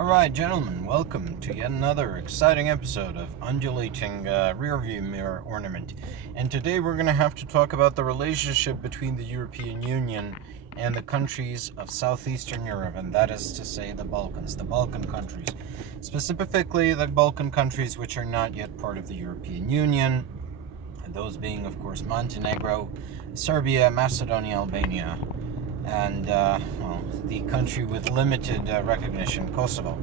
Alright, gentlemen, welcome to yet another exciting episode of Undulating Rearview Mirror Ornament. And today we're going to have to talk about the relationship between the European Union and the countries of Southeastern Europe, and that is to say the Balkans, the Balkan countries. Specifically, the Balkan countries which are not yet part of the European Union, those being, of course, Montenegro, Serbia, Macedonia, Albania, and the country with limited recognition, Kosovo.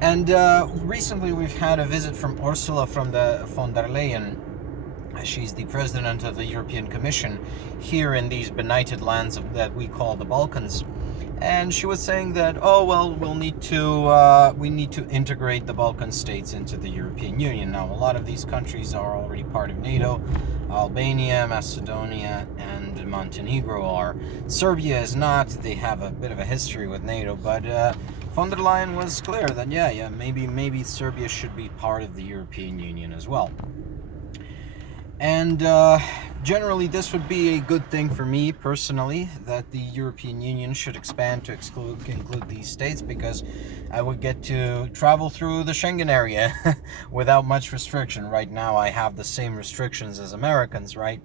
And recently we've had a visit from Ursula von der Leyen. She's the president of the European Commission here in these benighted lands that we call the Balkans. And she was saying that, we need to integrate the Balkan states into the European Union. Now, a lot of these countries are already part of NATO. Albania, Macedonia, and Montenegro are. Serbia is not. They have a bit of a history with NATO, but von der Leyen was clear that maybe Serbia should be part of the European Union as well. And generally, this would be a good thing for me personally, that the European Union should expand to include these states, because I would get to travel through the Schengen area without much restriction. Right now, I have the same restrictions as Americans, right?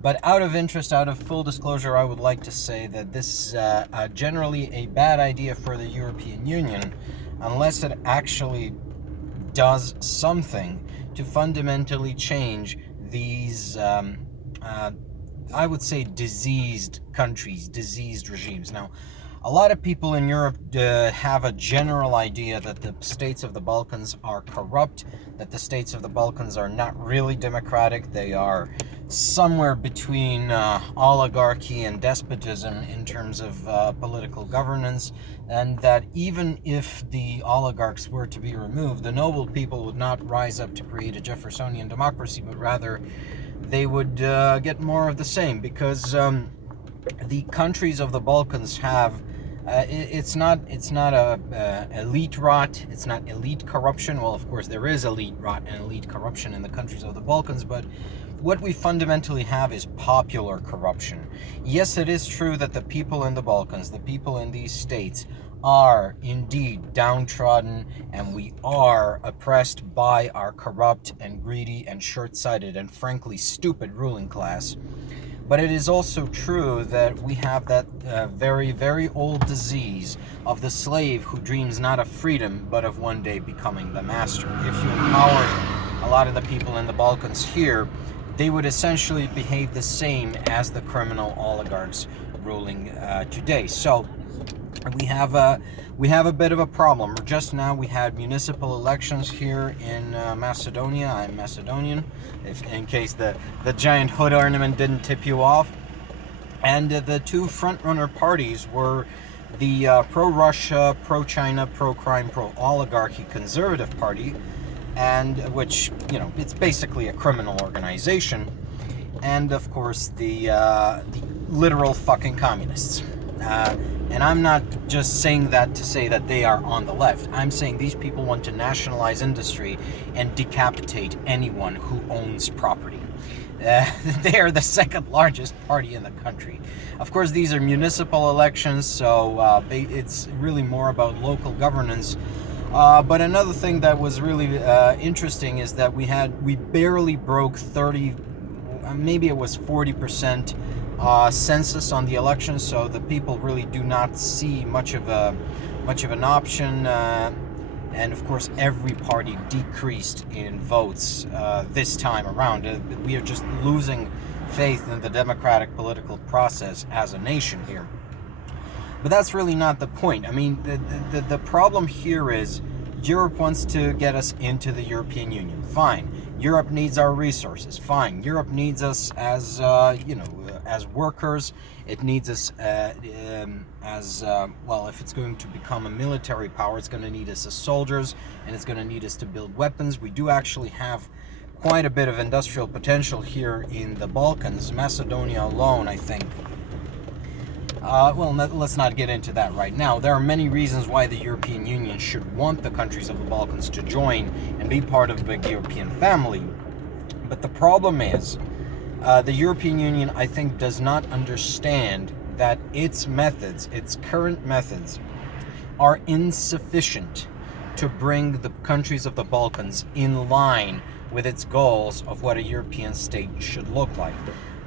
But out of interest, out of full disclosure, I would like to say that this is generally a bad idea for the European Union, unless it actually does something to fundamentally change these, I would say, diseased countries, diseased regimes. Now, a lot of people in Europe have a general idea that the states of the Balkans are corrupt, that the states of the Balkans are not really democratic. They are somewhere between oligarchy and despotism in terms of political governance, and that even if the oligarchs were to be removed, the noble people would not rise up to create a Jeffersonian democracy, but rather they would get more of the same, because the countries of the Balkans have it's not a elite rot, it's not elite corruption. Well, of course there is elite rot and elite corruption in the countries of the Balkans, but what we fundamentally have is popular corruption. Yes, it is true that the people in the Balkans, the people in these states, are indeed downtrodden, and we are oppressed by our corrupt and greedy and short-sighted and frankly stupid ruling class. But it is also true that we have that very, very old disease of the slave who dreams not of freedom, but of one day becoming the master. If you empowered a lot of the people in the Balkans here, they would essentially behave the same as the criminal oligarchs ruling today. So we have a bit of a problem. Just now we had municipal elections here in Macedonia. I'm Macedonian, in case the giant hood ornament didn't tip you off. And the two front-runner parties were the pro-Russia, pro-China, pro-crime, pro-oligarchy Conservative Party, and which, it's basically a criminal organization, and of course the literal fucking communists. And I'm not just saying that to say that they are on the left. I'm saying these people want to nationalize industry and decapitate anyone who owns property. They are the second largest party in the country. Of course, these are municipal elections, so it's really more about local governance. But another thing that was really interesting is that we barely broke 30, maybe it was 40% census on the election, so the people really do not see much of an option, and of course every party decreased in votes this time around. We are just losing faith in the democratic political process as a nation here. But that's really not the point. I mean, the problem here is Europe wants to get us into the European Union. Fine. Europe needs our resources. Fine. Europe needs us as as workers. It needs us if it's going to become a military power, it's going to need us as soldiers, and it's going to need us to build weapons. We do actually have quite a bit of industrial potential here in the Balkans. Macedonia alone, I think. Let's not get into that right now. There are many reasons why the European Union should want the countries of the Balkans to join and be part of the big European family. But the problem is, the European Union, I think, does not understand that its methods, its current methods, are insufficient to bring the countries of the Balkans in line with its goals of what a European state should look like.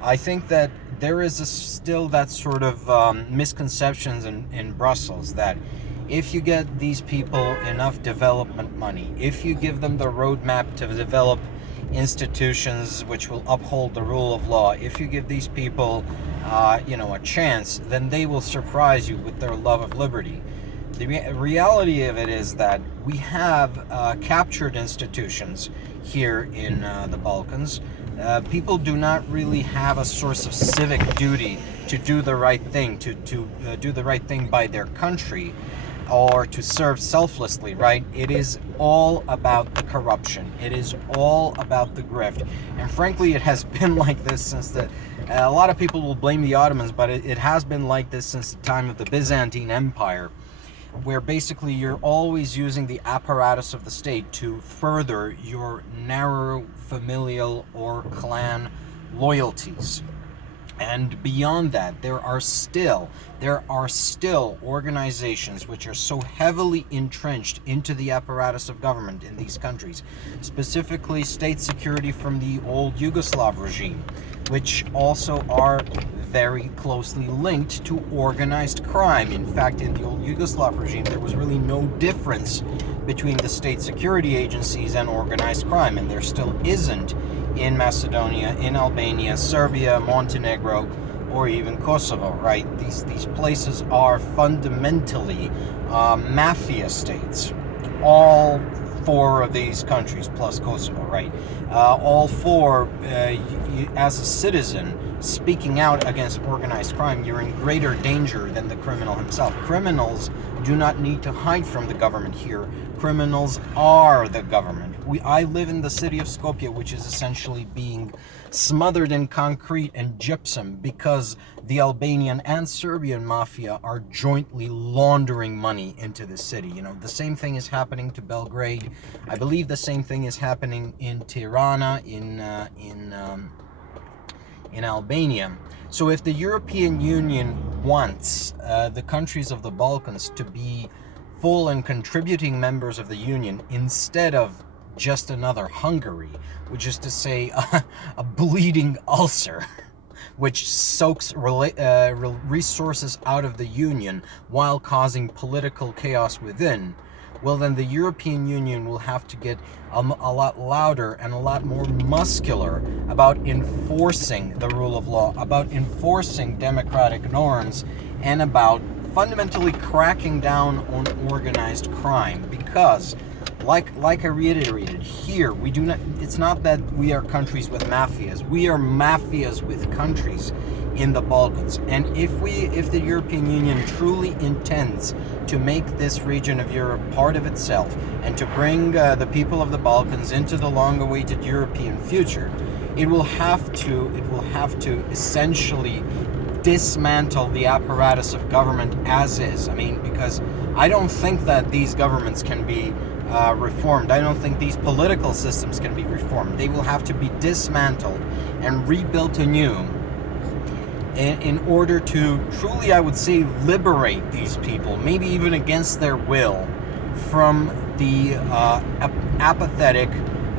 I think that there is still that sort of misconceptions in Brussels that if you get these people enough development money, if you give them the roadmap to develop institutions which will uphold the rule of law, if you give these people, a chance, then they will surprise you with their love of liberty. The reality of it is that we have captured institutions here in the Balkans. People do not really have a source of civic duty to do the right thing, to do the right thing by their country, or to serve selflessly, right? It is all about the corruption. It is all about the grift. And frankly, it has been like this since a lot of people will blame the Ottomans, but it has been like this since the time of the Byzantine Empire, where basically you're always using the apparatus of the state to further your narrow familial or clan loyalties. And beyond that, there are still organizations which are so heavily entrenched into the apparatus of government in these countries, specifically state security from the old Yugoslav regime, which also are very closely linked to organized crime. In fact, in the old Yugoslav regime, there was really no difference between the state security agencies and organized crime, and there still isn't in Macedonia, in Albania, Serbia, Montenegro, or even Kosovo, right? These places are fundamentally mafia states. All four of these countries, plus Kosovo, right? All four, as a citizen, speaking out against organized crime, you're in greater danger than the criminal himself. Criminals do not need to hide from the government here. Criminals are the government. I live in the city of Skopje, which is essentially being smothered in concrete and gypsum because the Albanian and Serbian mafia are jointly laundering money into the city. The same thing is happening to Belgrade. I believe the same thing is happening in Tirana, in Albania. So if the European Union wants the countries of the Balkans to be full and contributing members of the Union instead of just another Hungary, which is to say a bleeding ulcer, which soaks resources out of the Union while causing political chaos within, well, then the European Union will have to get a lot louder and a lot more muscular about enforcing the rule of law, about enforcing democratic norms, and about fundamentally cracking down on organized crime. Because, like I reiterated, here we do not. It's not that we are countries with mafias. We are mafias with countries in the Balkans. And if the European Union truly intends to make this region of Europe part of itself and to bring the people of the Balkans into the long-awaited European future, it will have to essentially dismantle the apparatus of government as is. I mean, because I don't think that these governments can be reformed. I don't think these political systems can be reformed. They will have to be dismantled and rebuilt anew in order to truly, I would say, liberate these people, maybe even against their will, from the apathetic,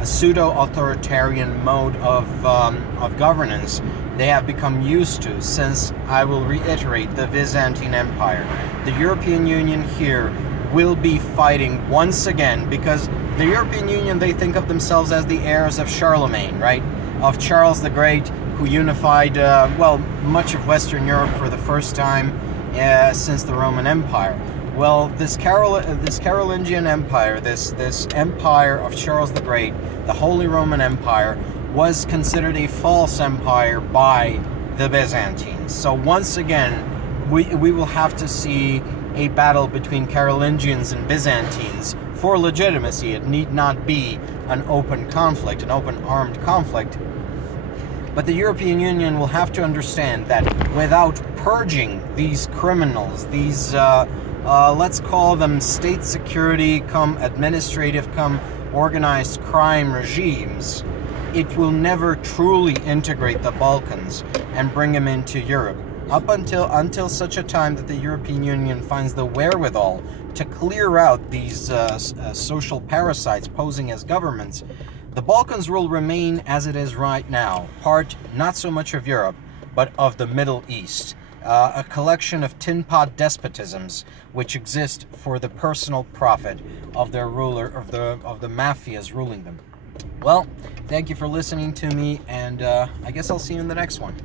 pseudo-authoritarian mode of governance they have become used to since, I will reiterate, the Byzantine Empire. The European Union here will be fighting once again, because the European Union, they think of themselves as the heirs of Charlemagne, right? Of Charles the Great, who unified, much of Western Europe for the first time since the Roman Empire. Well, this Carolingian Empire, this empire of Charles the Great, the Holy Roman Empire, was considered a false empire by the Byzantines. So once again, we will have to see a battle between Carolingians and Byzantines for legitimacy. It need not be an open conflict, an open armed conflict. But the European Union will have to understand that without purging these criminals, these, let's call them state security come administrative come organized crime regimes, it will never truly integrate the Balkans and bring them into Europe. up until such a time that the European Union finds the wherewithal to clear out these social parasites posing as governments, the Balkans will remain as it is right now, part not so much of Europe, but of the Middle East, a collection of tin pot despotisms which exist for the personal profit of their ruler, of the mafias ruling them. Well, thank you for listening to me, and I guess I'll see you in the next one.